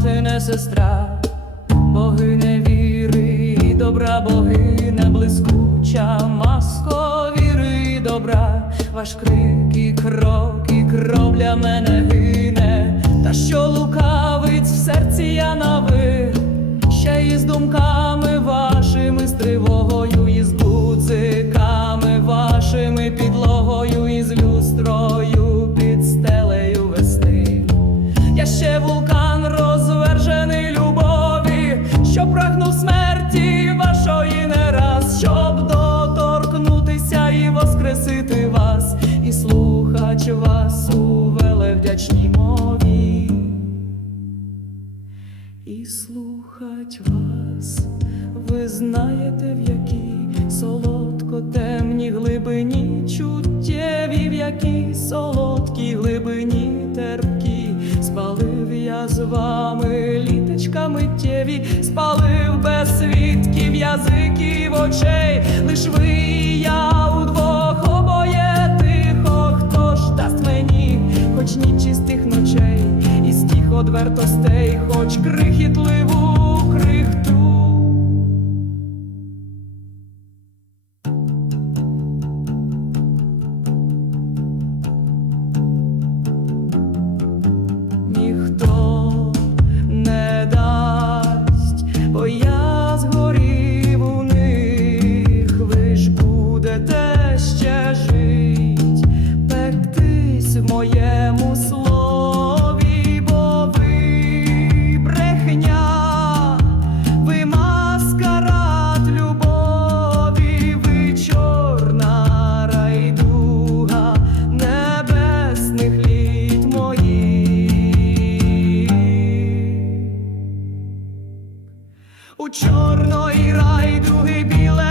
Мати, не сестра, богиня віри, добра богиня блискуча, маско віри добра, ваш крик і крок, і кров для мене гине, велевдячній мові, і слухать вас, ви знаєте, в якій солодко темній глибині чуттєві, в якій солодкій глибині терпкі, спалив я з вами літочка миттєві, спалив без свідків язиків очей, лиш ви я удвох одвертостей, хоч крихітливу крихту. ніхто не дасть, бо я згорів у них, ви ж будете ще жить, пектись моєму слові, У чорної райдуги біле